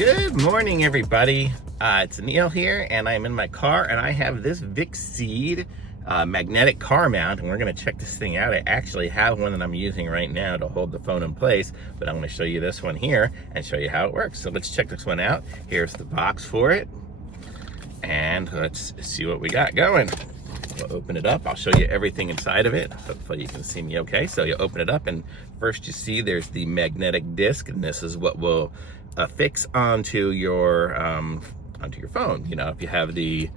Good morning, everybody. It's Neil here, and I'm in my car, and I have this Vicseed magnetic car mount, and we're going to check this thing out. I actually have one that I'm using right now to hold the phone in place, but I'm going to show you this one here and show you how it works. So let's check this one out. Here's the box for it, and let's see what we got going. We'll open it up. I'll show you everything inside of it. Hopefully you can see me okay. So you open it up, and first you see there's the magnetic disc, and this is what will affix onto your phone. You know, if you have the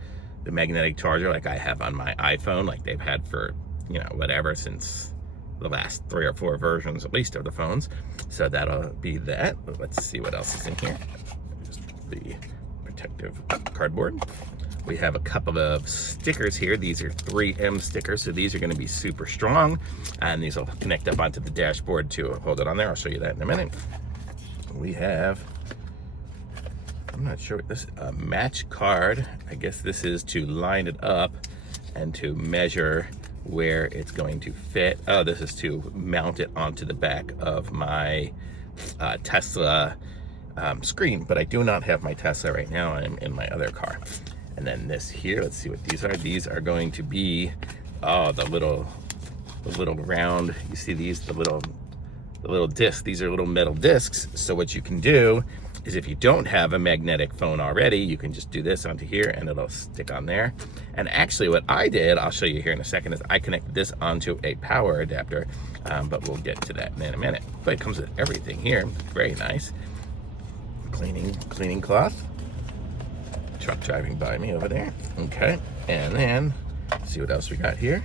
magnetic charger like I have on my iPhone, like they've had for, you know, whatever, since the last 3 or 4 versions at least of the phones. So that'll be that. Let's see what else is in here. Just the protective cardboard. We have a couple of stickers here. These are 3M stickers, so these are going to be super strong, and these will connect up onto the dashboard to hold it on there. I'll show you that in a minute. We have, I'm not sure what this, a match card. I guess this is to line it up and to measure where it's going to fit. Oh, this is to mount it onto the back of my Tesla screen, but I do not have my Tesla right now. I'm in my other car. And then this here, let's see what these are. These are going to be, oh, the little round, you see these, the little discs. These are little metal discs. So what you can do is, if you don't have a magnetic phone already, you can just do this onto here and it'll stick on there. And actually what I did, I'll show you here in a second, is I connected this onto a power adapter, but we'll get to that in a minute. But it comes with everything here, very nice. Cleaning cloth. Truck driving by me over there. Okay, and then see what else we got here.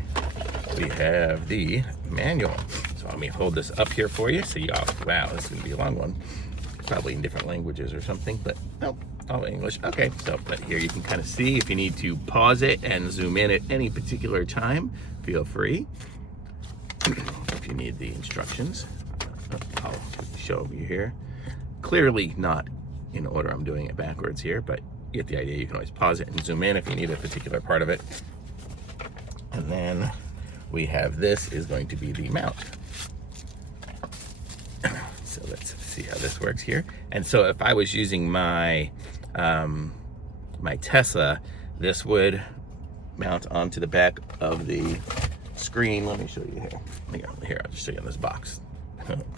We have the manual. So let me hold this up here for you. So wow, this is gonna be a long one. Probably in different languages or something, but nope, all English. Okay, so but here you can kind of see if you need to pause it and zoom in at any particular time, feel free. If you need the instructions, I'll show you here. Clearly not in order, I'm doing it backwards here, but you get the idea. You can always pause it and zoom in if you need a particular part of it. And then we have, this is going to be the mount. So let's see how this works here. And so if I was using my my Tesla, this would mount onto the back of the screen. Let me show you here. Here, I'll just show you on this box.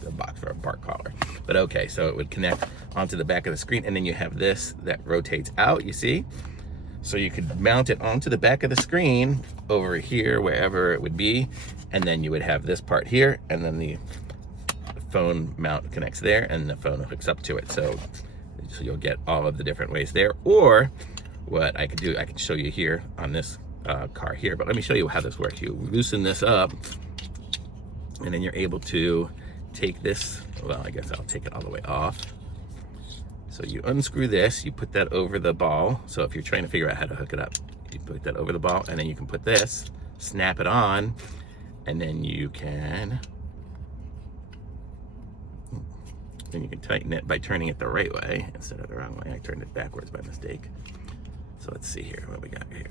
The box for a bark collar. But okay, so it would connect onto the back of the screen, and then you have this that rotates out, you see? So you could mount it onto the back of the screen over here, wherever it would be, and then you would have this part here, and then the phone mount connects there, and the phone hooks up to it. So you'll get all of the different ways there. Or what I could do, I can show you here on this car here, but let me show you how this works. You loosen this up, and then you're able to take this, well, I guess I'll take it all the way off. So you unscrew this, you put that over the ball. So if you're trying to figure out how to hook it up, you put that over the ball, and then you can put this, snap it on, and then you can tighten it by turning it the right way instead of the wrong way. I turned it backwards by mistake. So let's see here what we got here.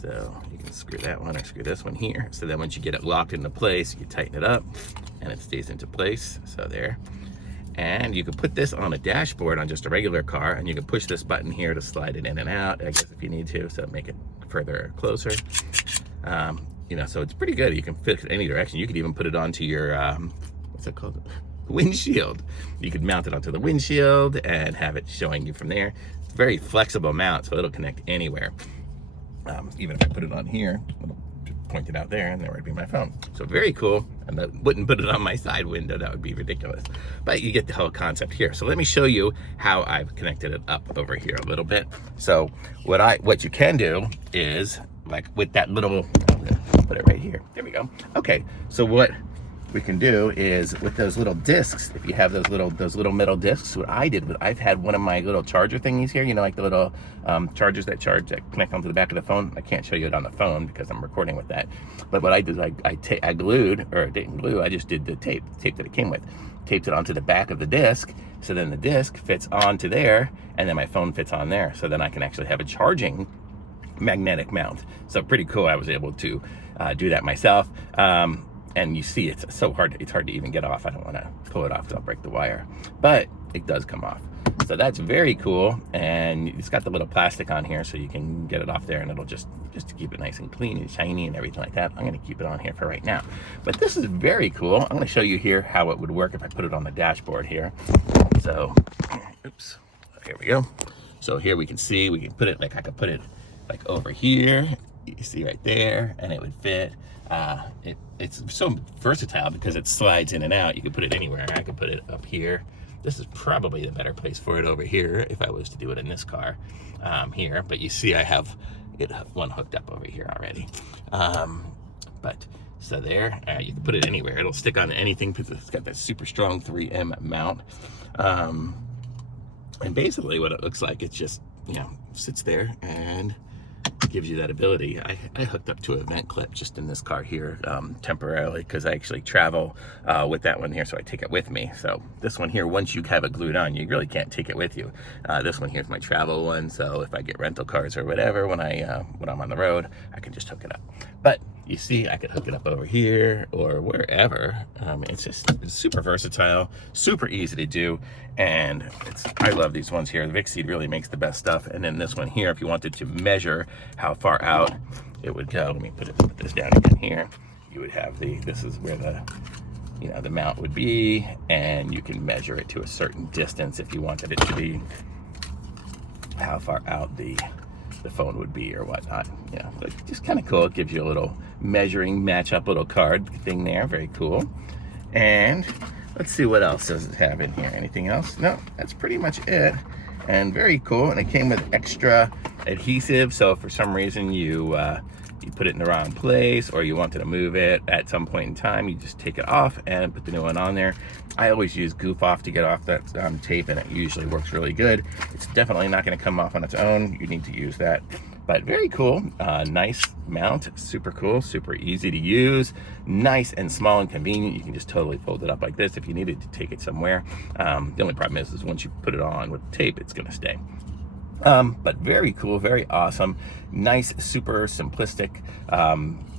So you can screw that one or screw this one here. So then once you get it locked into place, you tighten it up and it stays into place. So there. And you can put this on a dashboard on just a regular car, and you can push this button here to slide it in and out, I guess, if you need to, so make it further closer. You know, so it's pretty good. You can fit it any direction. You could even put it onto your, what's it called? Windshield. You could mount it onto the windshield and have it showing you from there. It's a very flexible mount, so it'll connect anywhere. Even if I put it on here, it'll point it out there, and there would be my phone. So very cool. And I wouldn't put it on my side window, that would be ridiculous. But you get the whole concept here. So let me show you how I've connected it up over here a little bit. So what you can do is, like with that little, I'm gonna put it right here. There we go. Okay, so what we can do is, with those little discs, if you have those little metal discs, what I did was, I've had one of my little charger thingies here, you know, like the little chargers that connect onto the back of the phone. I can't show you it on the phone because I'm recording with that. But what I did is I glued, or didn't glue, I just did the tape that it came with. Taped it onto the back of the disc, so then the disc fits onto there, and then my phone fits on there. So then I can actually have a charging magnetic mount. So pretty cool. I was able to do that myself. And you see, it's so hard, it's hard to even get off. I don't want to pull it off, I'll break the wire. But it does come off. So that's very cool, and it's got the little plastic on here so you can get it off there, and it'll just to keep it nice and clean and shiny and everything like that. I'm going to keep it on here for right now. But this is very cool. I'm going to show you here how it would work if I put it on the dashboard here. So, oops, here we go. So here we can see, we can put it like, I could put it like over here, you see right there, and it would fit. It's so versatile because it slides in and out. You can put it anywhere. I could put it up here. This is probably the better place for it over here if I was to do it in this car here. But you see I have it one hooked up over here already. So there, you can put it anywhere. It'll stick on anything because it's got that super strong 3M mount. And basically what it looks like, it's just, you know, sits there and gives you that ability. I hooked up to a vent clip just in this car here temporarily because I actually travel with that one here, so I take it with me. So this one here, once you have it glued on, you really can't take it with you. This one here is my travel one, so if I get rental cars or whatever when I'm on the road, I can just hook it up. But you see, I could hook it up over here or wherever. It's super versatile, super easy to do, and I love these ones here. The Vicseed really makes the best stuff. And then this one here, if you wanted to measure how far out it would go, let me put this down again here. You would have this is where the mount would be, and you can measure it to a certain distance if you wanted it to be, how far out the phone would be or whatnot. You know, but just kind of cool. It gives you a little measuring match-up little card thing there. Very cool. And let's see, what else does it have in here? Anything else? No, that's pretty much it. And very cool. And it came with extra adhesive, so if for some reason you put it in the wrong place or you wanted to move it at some point in time, you just take it off and put the new one on there. I always use Goof Off to get off that tape, and it usually works really good. It's definitely not going to come off on its own. You need to use that. But very cool, nice mount, super cool, super easy to use, nice and small and convenient. You can just totally fold it up like this if you needed to take it somewhere. The only problem is once you put it on with tape, it's going to stay. But very cool, very awesome, nice, super simplistic,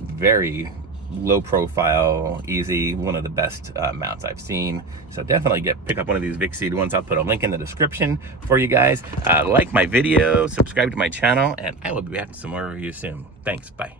very low profile, easy, one of the best mounts I've seen. So definitely pick up one of these Vicseed ones. I'll put a link in the description for you guys. Like my video, subscribe to my channel, and I will be back with some more reviews soon. Thanks, bye.